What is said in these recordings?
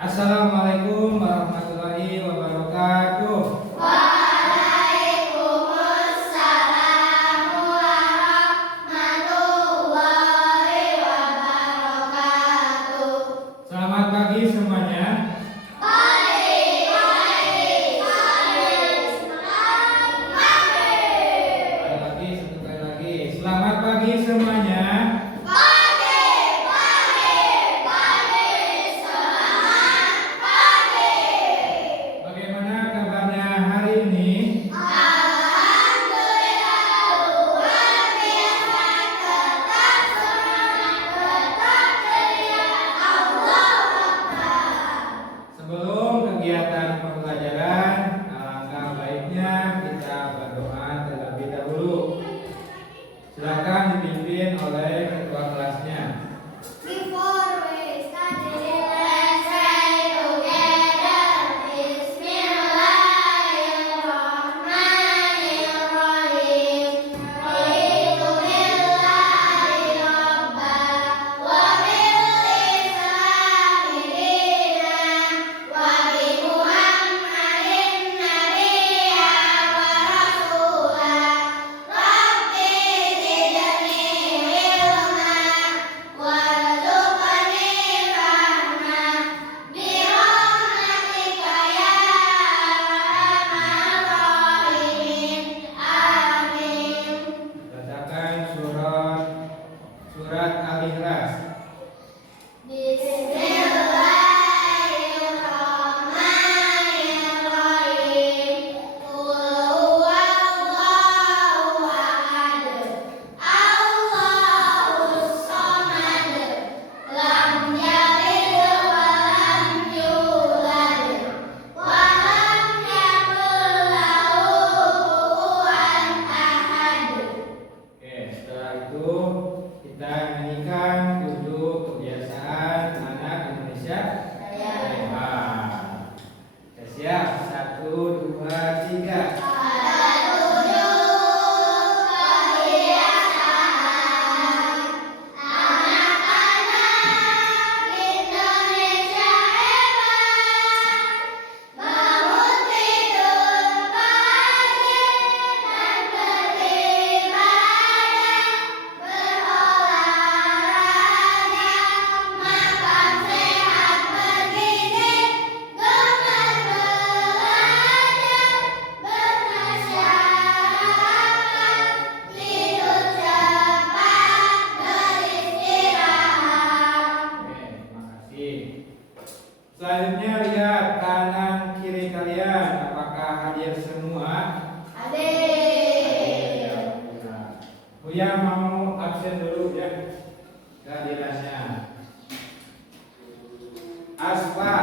Assalamualaikum warahmatullahi wabarakatuh. Waalaikumsalam warahmatullahi wabarakatuh. Selamat pagi semuanya. Pagi. Satu kali lagi. Selamat pagi semuanya. Bagaimana kabarnya hari ini? Alhamdulillah luar biasa, tetap semangat, tetap ceria. Allah Akbar. Sebelum kegiatan pembelajaran, alangkah baiknya kita berdoa terlebih dahulu. Silakan dipimpin oleh ketua kelasnya. Before we start, let's say together. Bismillahirrahmanirrahim. Raditu billahi rabba wa bil islami dinan wa bi Muhammadin nabiyya wa rasula. Rabbi zidni ilma warzuqni rahmah bi rahmatika ya arhamar rahimin. Amin. Bacakan surat Al-Ikhlas. Bismillahirrahmanirrahim. Qul huwallahu ahad. Allahus samad. Lam yalid wa lam yulad. Wa lam yakul lahu kufuwan ahad. Oke, setelah itu kita nyanyikan 7 kebiasaan anak Indonesia sehat. Siap? 1, 2, 3. Ada 7 kebiasaan anak-anak Indonesia hebat. Bangun tidur pagi dan beribadah, berolahraga, makan sehat bergizi, gemar belajar, bermasyarakat, tidur cepat, beristirahat. Oke, terima kasih. Selanjutnya lihat kanan kiri kalian, apakah hadir semua? Adik. Buya mau absen dulu ya kehadirannya. Asfa,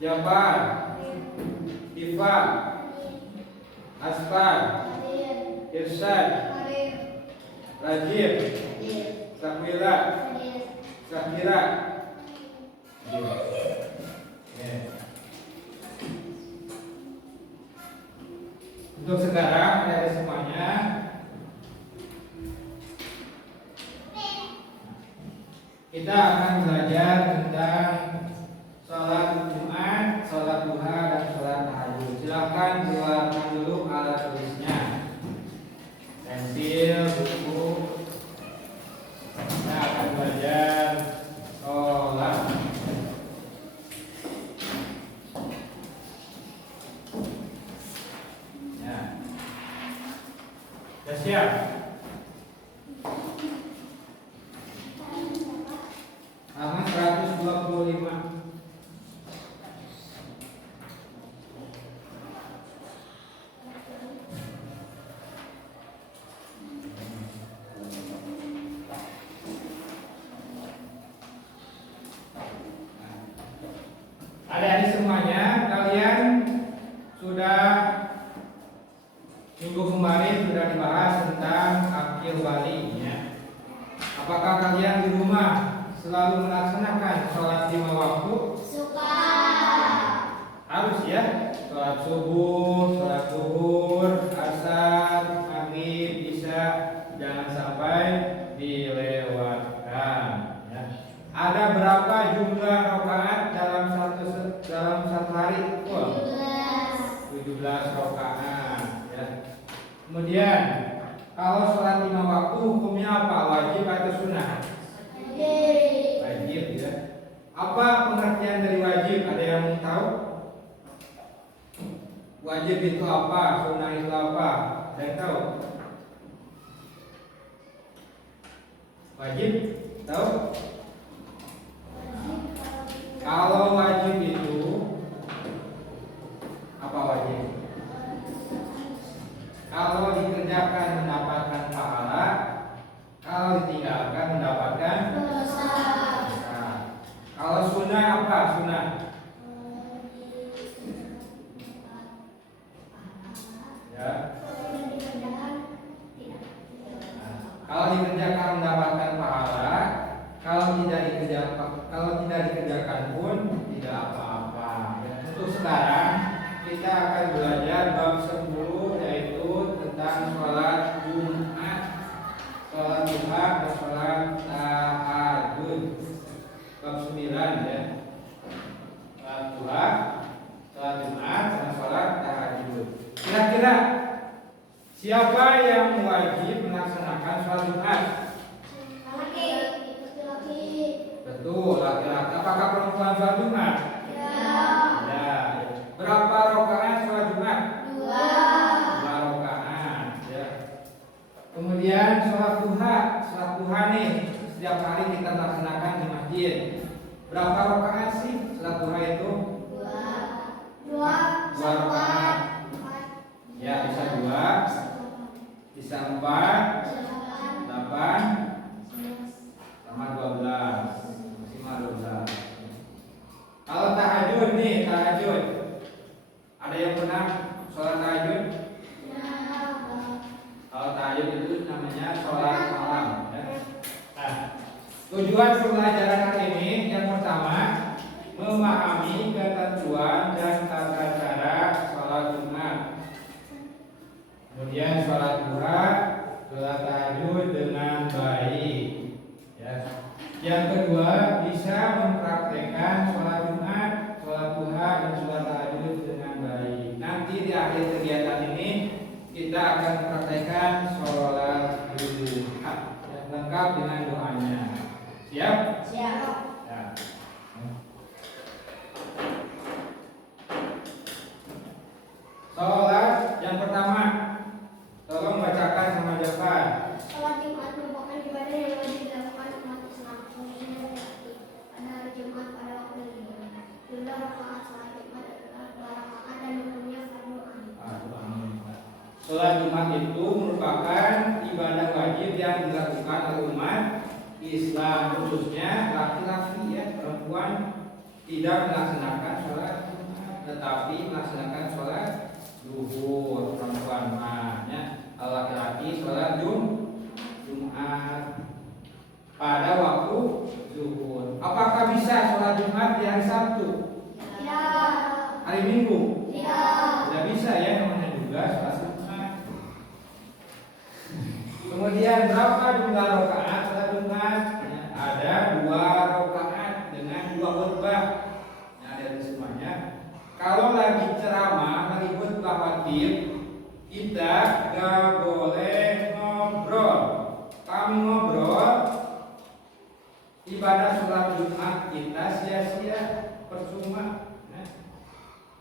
Jabar, Ifa, Asfar, Irsyad, Rajib, Sakwila, Sakira. Oke. Untuk sekarang dari semuanya kita akan belajar tentang sholat Jumat, sholat duha, dan sholat tahajud. Silakan keluarkan dulu alat tulisnya, pensil, buku. Kita akan belajar sholat. Ya, sudah siap? Halaman 125. Adik-adik semuanya, kalian sudah minggu kemarin sudah dibahas tentang akil balik ya. Apakah kalian di rumah selalu melaksanakan sholat 5 waktu? Suka. Harus ya. Sholat subuh, sholat zuhur, asar, maghrib, isya, jangan sampai dilewatkan ya. Ada berapa jumlah rakaat dalam satu hari? 17 rakaat ya. Kemudian kalau sholat 5 waktu hukumnya apa? Wajib atau sunnah? Wajib ya. Apa pengertian dari wajib? Ada yang tahu? Wajib itu apa? Sunnah itu apa? Ada yang tahu? Wajib? Tahu? Kalau wajib itu apa wajib? Kalau dikerjakan mendapatkan pahala, kalau ditinggalkan mendapatkan dosa. Kalau sunnah apa? Sunnah ya. Kalau dikerjakan mendapatkan pahala, kalau tidak dikerjakan pun tidak apa-apa. Ya. Untuk sekarang kita akan belajar bab 10 yaitu tentang sholat Jumat, sholat duha dan sholat tahajud. Bab 9 ya. Sholat duha, sholat Jumat dan sholat tahajud. Kira-kira siapa yang wajib melaksanakan sholat Jumat? Betul, laki-laki. Apakah perempuan sholat Jumat? Ya. Berapa rakaat sholat Jumat? 2 rakaat ya. Kemudian sholat duha. Sholat duha nih setiap hari kita laksanakan di masjid. Berapa rakaat sih sholat duha itu? 2 rakaat. Ya, bisa 2, bisa 4, 8, sama 12. Maksimal 12. Kalau tahajud nih, tahajud. Ada yang pernah sholat tahajud? Kalau tahajud itu namanya sholat malam ya. Nah, tujuan pembelajaran hari ini yang pertama memahami ketentuan dan tata cara sholat Jumat. Kemudian sholat duha, sholat tahajud dengan baik ya. Yang kedua, bisa mempraktekkan sholat Jumat, sholat duha dan sholat tahajud dengan baik. Nanti di akhir kegiatan ini kita akan mempraktekkan sholat duha ya, lengkap dengan doanya. Siap? Siap. Ya. Sholat yang pertama, tolong bacakan sama Jafar. Sholat Jumat merupakan ibadah yang wajib dilakukan umat Islam, khususnya laki-laki pada hari Jumat pada waktu libur. Jumlah rakaat sholat Jumat adalah 2 rakaat dan hukumnya fardu ain. Sholat Jumat itu merupakan ibadah wajib yang dilakukan oleh umat Islam, khususnya laki-laki ya. Perempuan tidak melaksanakan sholat Jumat, tetapi melaksanakan sholat zuhur. Perempuan ya. Laki-laki sholat Jumat pada waktu zuhur. Apakah bisa sholat Jumat di hari Sabtu? Tidak. Hari Minggu? Tidak. Tidak bisa ya, namanya juga sholat Jumat. Kemudian berapa jumlah rakaat sholat Jumat? Ya, ada 2 rakaat dengan 2 khutbah. Ya, ada semuanya. Kalau lagi ceramah, lagi khutbah khatib, kita gak boleh ngobrol. Kami ngobrol, ibadah sholat Jumat kita sia-sia, percuma ya.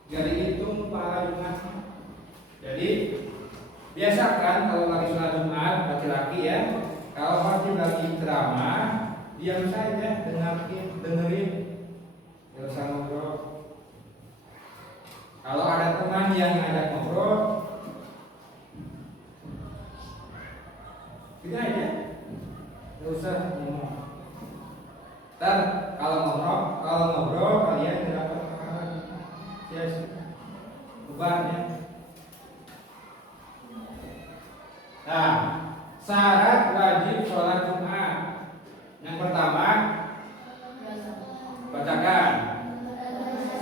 Jadi hitung pahala Jumatnya. Jadi biasakan kalau lagi sholat Jumat laki-laki ya, kalau khatib lagi ceramah, diam saja, dengerin, gak usah ngobrol. Kalau ada teman yang ngajak ngobrol, kita aja, gak usah ngomong. Dan kalau ngobrol kalian tidak dapat pahala, sia-sia, bebannya. Nah, syarat wajib sholat Jumat. Yang pertama, bacakan.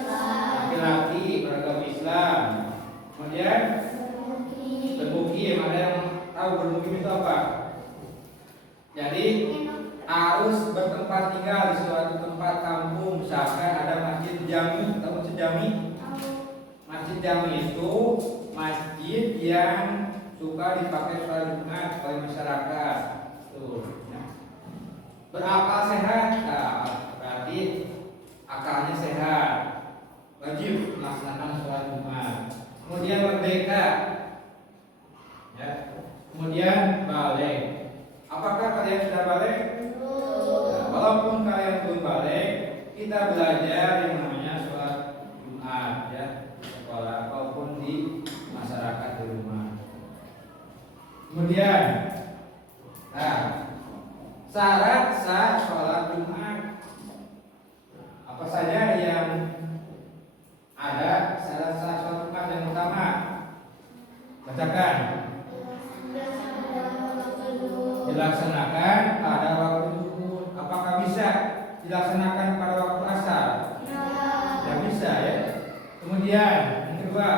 Laki-laki beragama Islam. Kemudian bermukim. Ada yang tahu bermukim itu apa? Jadi harus bertempat tinggal di suatu tempat kampung, misalkan ada masjid jami. Tahu masjid jami? Masjid jami itu masjid yang suka dipakai sholat Jumat oleh masyarakat. Tuh, ya. Berakal sehat, nah, berarti akalnya sehat, wajib melaksanakan sholat Jumat. Kemudian merdeka, ya. Kemudian balik. Apakah kalian sudah balik? Nah, walaupun kalian belum balik, kita belajar yang namanya sholat Jumat, ya, di sekolah maupun di masyarakat di rumah. Kemudian, nah, syarat sah sholat Jumat apa saja yang ada? Syarat sah sholat Jumat yang pertama, bacakan. Dilaksanakan pada waktu zuhur. Apakah bisa dilaksanakan pada waktu asar? Tidak bisa, ya. Kemudian yang kedua,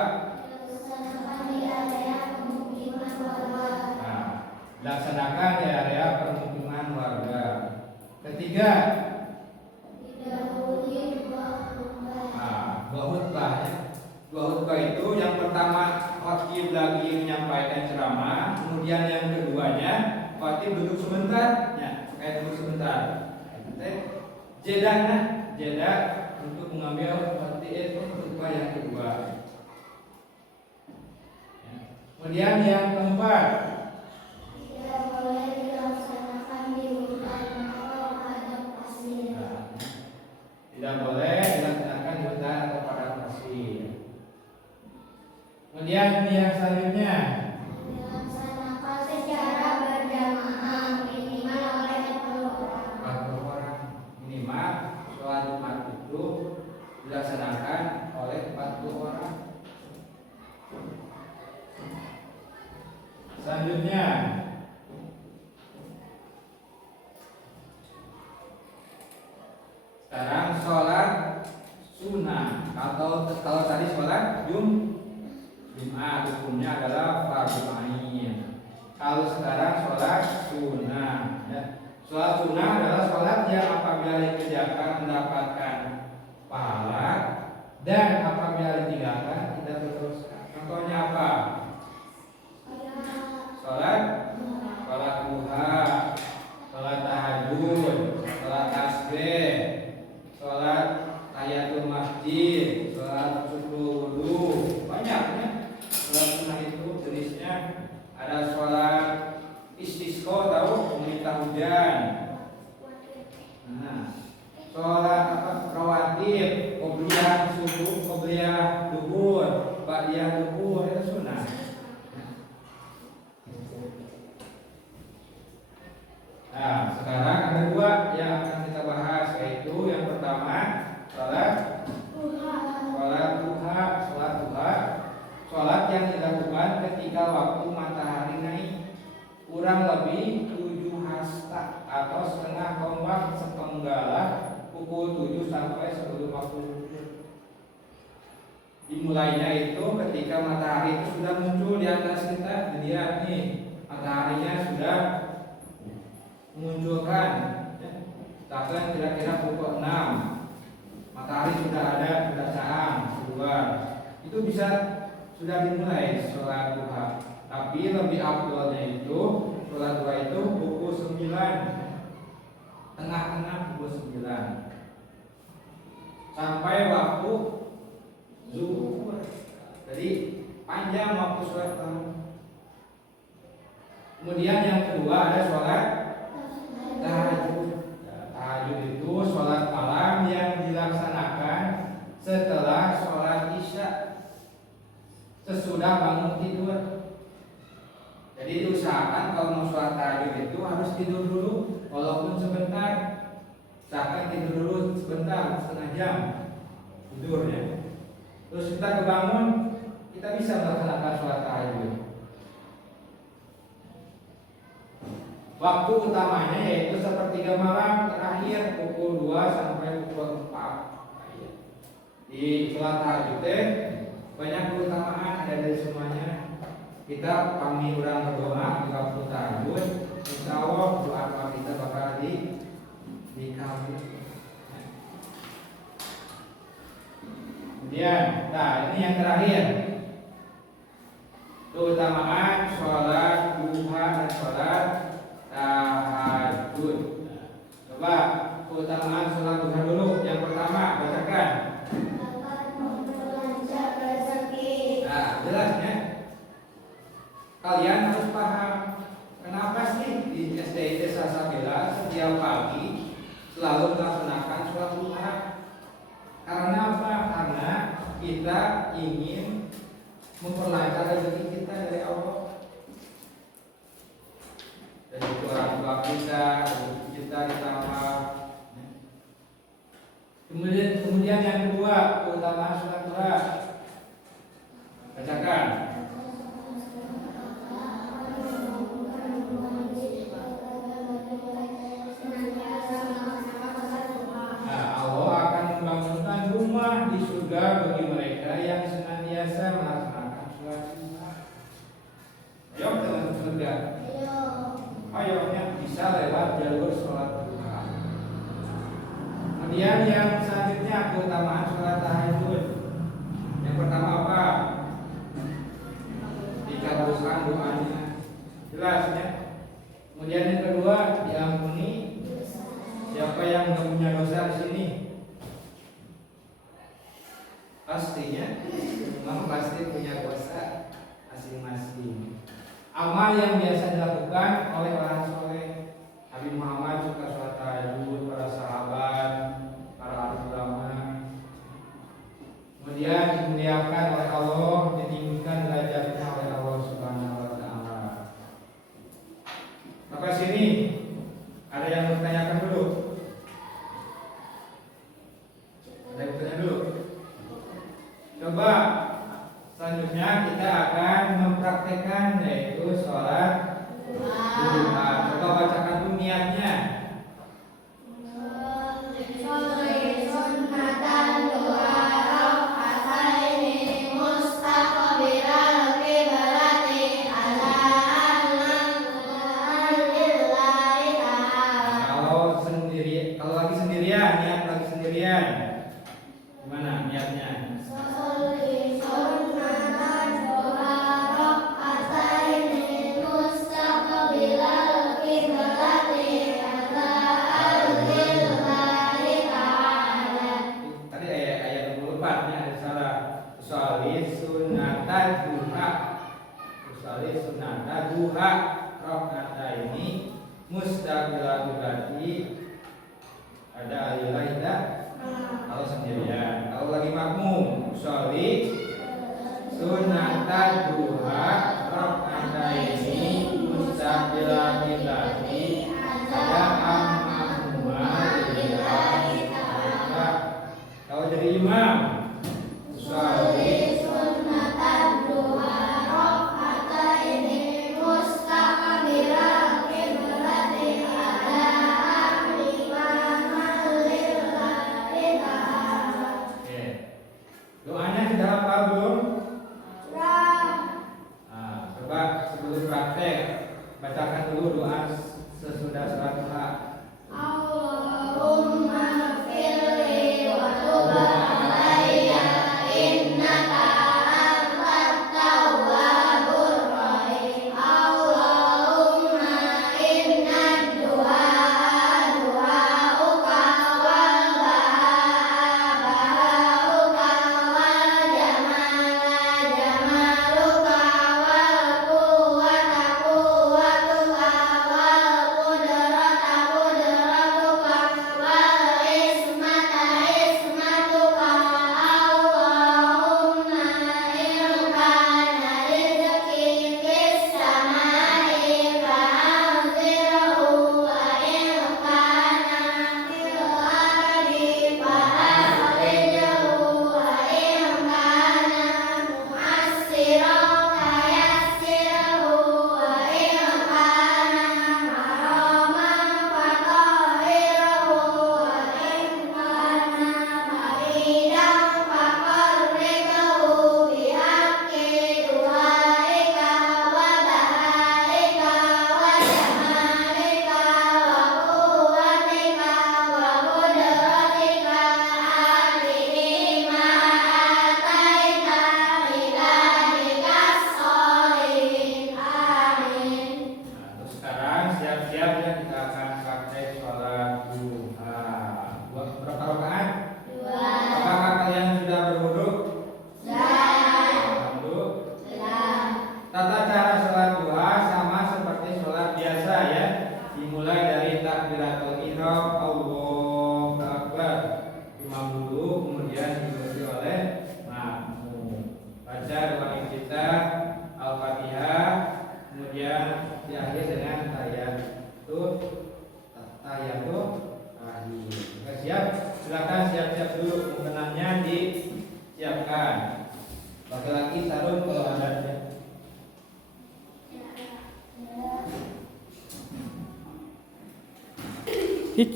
dilaksanakan di area permukiman warga. Ketiga, dua khutbah, ya. Dua khutbah itu yang pertama khatib lagi menyampaikan ceramah, kemudian yang keduanya khatib duduk sebentar, ya, kayak duduk sebentar. Jeda untuk mengambil khutbah yang kedua. Ya. Kemudian yang keempat, tidak boleh dilaksanakan di hutan atau padang pasir. Kemudian yang selanjutnya, dilaksanakan secara berjamaah minimal oleh 40 orang. Minimal sholat Jumat itu dilaksanakan oleh 40 orang. Selanjutnya, sekarang sholat sunnah atau kalau tadi sholat Jumat hukumnya adalah fardhu ain. Kalau sekarang sholat sunnah, ya. Sholat sunnah adalah sholat yang apabila dikerjakan mendapatkan pahala dan apabila ditinggalkan tidak terteruskan. Contohnya apa? Sholat duha, sholat tahajud, sholat tasbih, sholat tahiyatul masjid, sholat subuh wudu, banyaknya sholat sunnah itu jenisnya. Ada sholat istisqa, tahu, meminta hujan. Nah, sholat rawatib, qobliyah subuh, qobliyah duhur, ba'diyah duhur, itu sunnah. Nah, sekarang ada dua yang akan kita bahas, yaitu yang pertama sholat duha. Sholat yang dilakukan ketika waktu matahari naik kurang lebih 7 hasta atau setengah tombak sepenggalah pukul 7 sampai 10 waktu. Dimulainya itu ketika matahari itu sudah muncul di atas kita. Dilihat nih, mataharinya sudah menunjukkan, ya, bahkan kira-kira pukul 6 matahari sudah ada, sudah terang keluar, itu bisa sudah dimulai sholat duha. Tapi lebih afdolnya itu sholat duha itu pukul 9, tengah-tengah pukul 9 sampai waktu zuhur. Jadi panjang waktu sholat duha. Kemudian yang kedua ada sholat tahajud. Tahajud itu sholat malam yang dilaksanakan setelah sholat isya, sesudah bangun tidur. Jadi diusahakan kalau mau sholat tahajud itu harus tidur dulu, walaupun sebentar. Usahakan tidur dulu sebentar, setengah jam tidurnya. Terus kita kebangun, kita bisa melaksanakan sholat tahajud. Waktu utamanya yaitu sepertiga malam terakhir pukul 2 sampai pukul 4. Di sholat tahajud banyak keutamaan, ada dari semuanya. Kita kami urang berdoa di waktu tahajud, insya Allah doa kita bakal di dikabul. Kemudian, nah ini yang terakhir, keutamaan sholat duha dan sholat tahajud. Coba keutamaan sholat duha dulu. Yang pertama, bacakan. Nah, jelas ya. Kalian harus paham kenapa sih di SDIT Salsabila setiap pagi selalu melaksanakan sholat duha. Karena apa? Karena kita ingin memperlancar rezeki kita dari Allah. Dan itu orang tua kita, rezeki kita ditambah. Kemudian yang kedua, keutamaan sholat duha. Bacakan. Nah, Allah akan membangunkan rumah di surga bagi mereka yang senantiasa melaksanakan sholat duha. Ayo kita masuk surga. Ayo ya, bisa lewat jalur sholat duha. Kemudian yang selanjutnya keutamaan sholat tahajud. Yang pertama apa? Dikabulkan doanya. Jelas ya. Kemudian yang kedua, diampuni. Siapa yang nggak punya dosa di sini? Pastinya, memang pasti punya dosa masing-masing. Amal yang biasa dilakukan oleh orang soleh. Nabi Muhammad suka sholat tahajud, para sahabat, para ulama. Kemudian dimuliakan oleh Allah, ditinggikan derajatnya oleh Allah Subhanahu wa taala. Maka sini ada yang bertanyakan dulu. Ada yang bertanya dulu. Coba selanjutnya kita akan mempraktekkan yaitu sholat duha. Coba bacakan dulu niatnya. Kalau lagi sendirian, niat lagi sendirian, gimana niatnya? Tadi ayat 24 nya ada salah. Usolli sunatan duha. Usolli sunatan duha rakaataini mustaqbilatul qiblat. Ada alilah tidak? Kalau sendirian. Kalau lagi makmum, usolli sunatan duha rakaataini mustaqbilatul qiblat. Ada kalau jadi imam, usolli Sunatan duha rakaataini mustaqbilatul qiblat ala doanya sudah apa belum? Nah, coba sebelum praktek bacakan dulu doa sesudah sholat duha. Allahumma firli wa tub alayya innaka antat tawwabur rahim. Allahumma inna du'a du'auka wal bahauka wal jamala jamaluka wal quwwata quwwatuka wal Nah,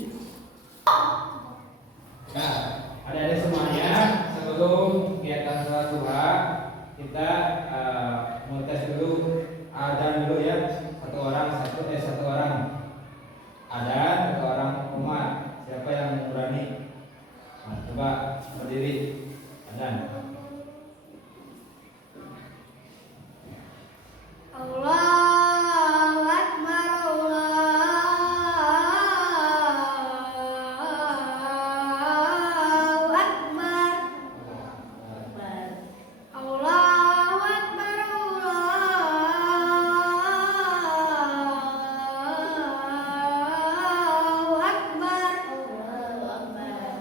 adik-adik semuanya, sebelum kegiatan sholat duha, kita mau tes dulu adzan dulu ya. Satu orang adzan, satu orang umat. Siapa yang berani? Nah, coba berdiri adzan. Allahu Akbar, Allahu Akbar, Allahu Akbar, Allahu Akbar.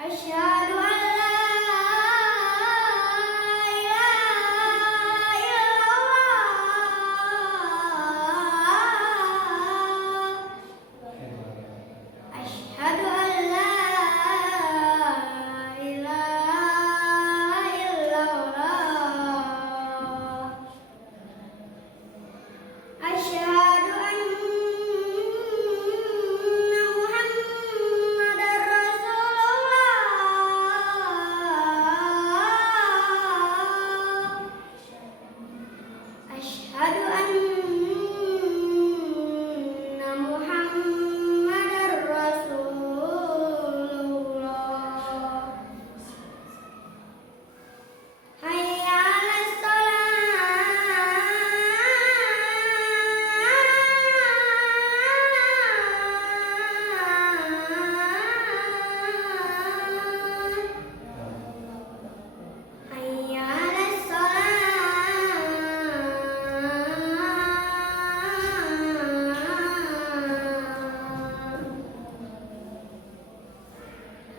Asyhadu an la ilaha illallah. Asyhadu an la ilaha illallah. Asyhadu anna Muhammadar Rasulullah. Asyhadu anna Muhammadar Rasulullah. Hayya 'alas shalah. Hayya 'alas shalah.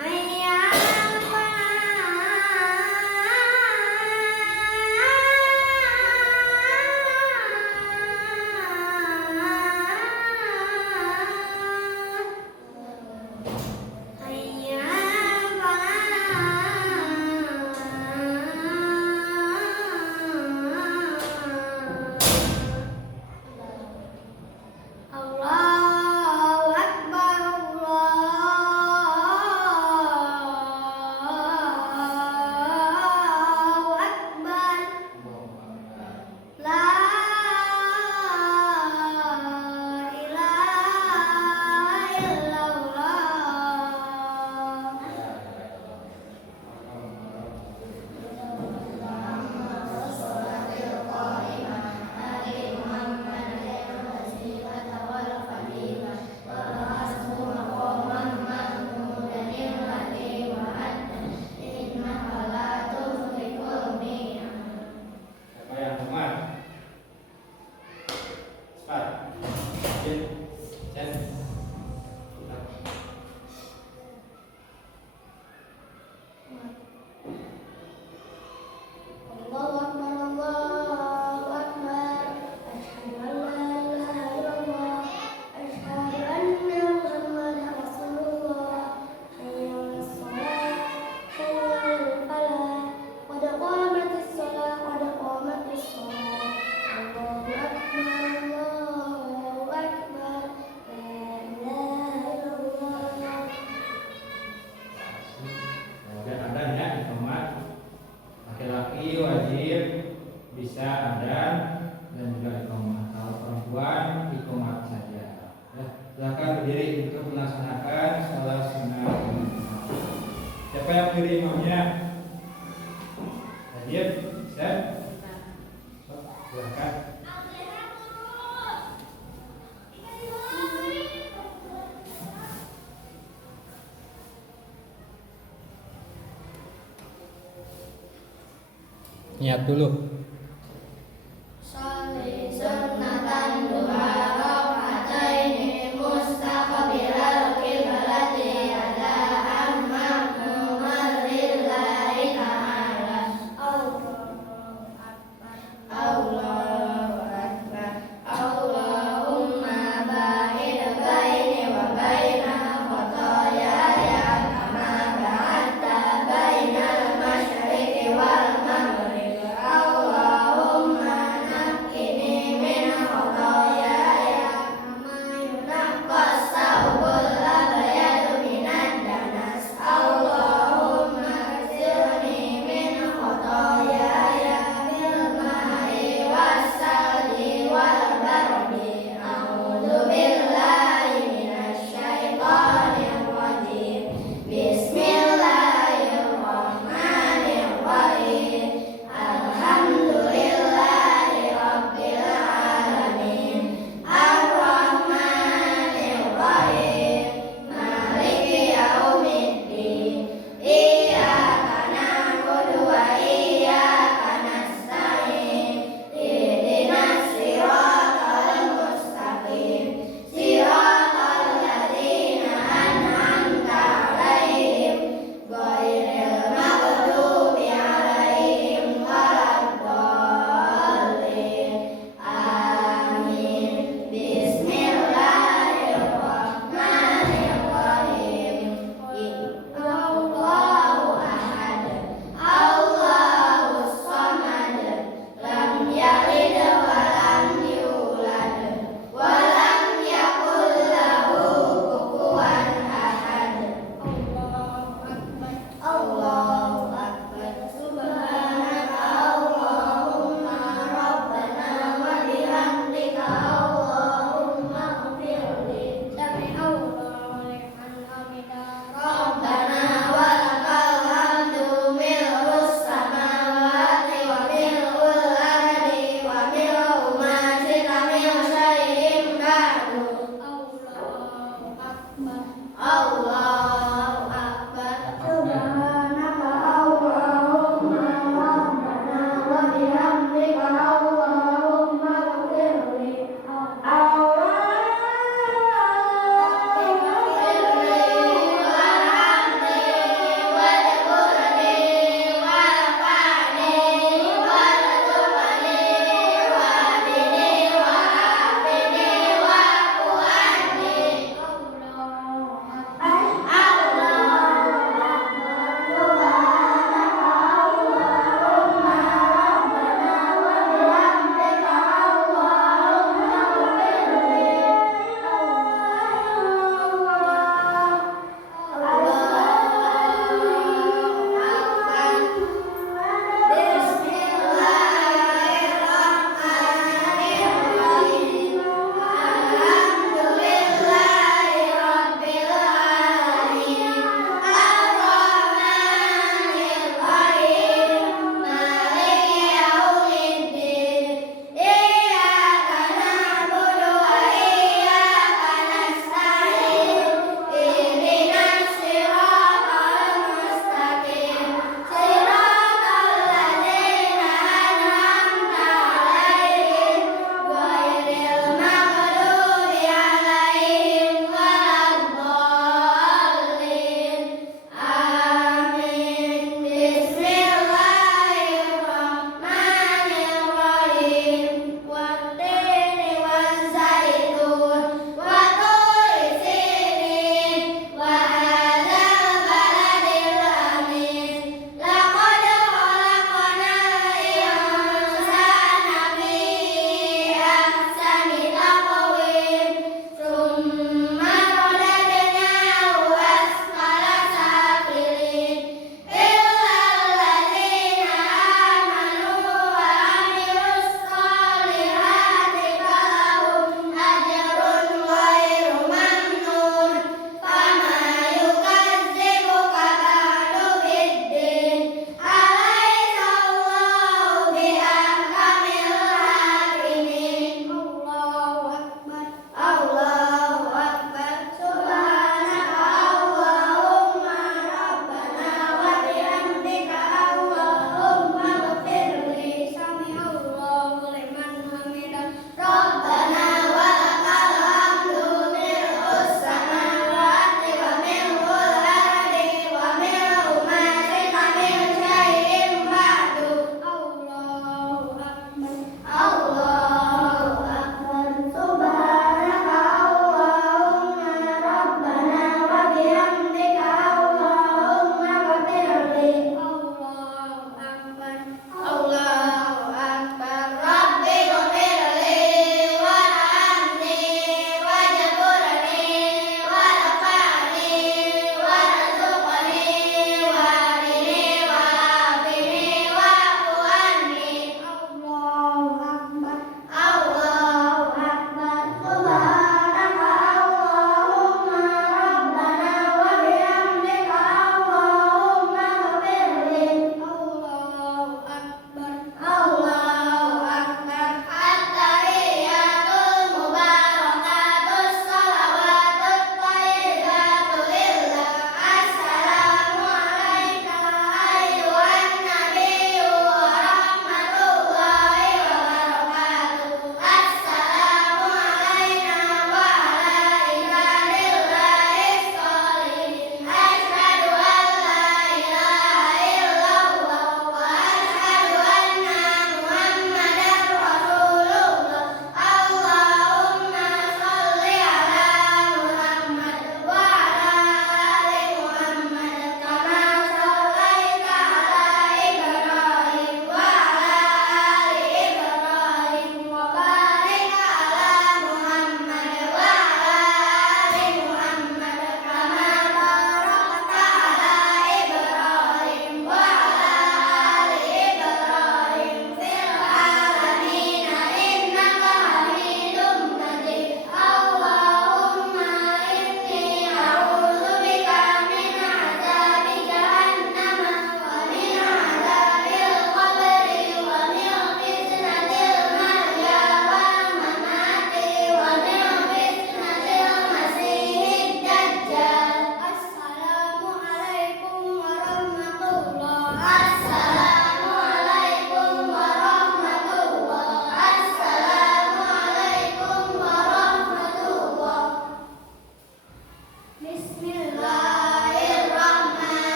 Hayya 'alal falah. Hayya 'alal falah. Allahu Akbar, Allahu Akbar. La ilaha illallah. Siapa yang umat? Cepat. Jen. Allahu Akbar, Allahu Akbar. Asyhadu an la ilaha illallah. Asyhadu anna Muhammadar Rasulullah. Hayya 'alas shalah, hayya 'alal falah. Qad qamatis shalah, qad qamatis shalah. Allahu Akbar, Allahu Akbar. La ilaha illallah. Kemudian adanya iqamat, laki-laki wajib bisa adzan dan juga iqamat. Kalau perempuan iqamat saja. Ya, silakan berdiri untuk melaksanakan salat sunnah. Siapa yang berdiri imamnya? Hadir, Ustaz. Silakan. Niat dulu. Sholli sunnatan duha raka'ataini mustaqbilal qiblati ala amma mumarrillahi ta'ala. Allahu Akbar, Allahu Akbar. Allahumma ba'id baini wa baina khotoyaya kama ba'adta bainal masyriqi wal maghrib.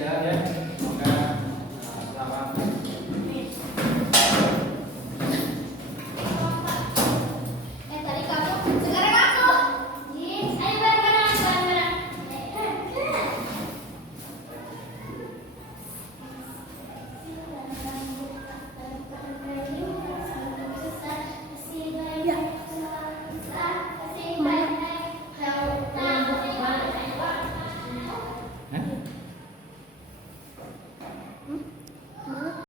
tidak ya.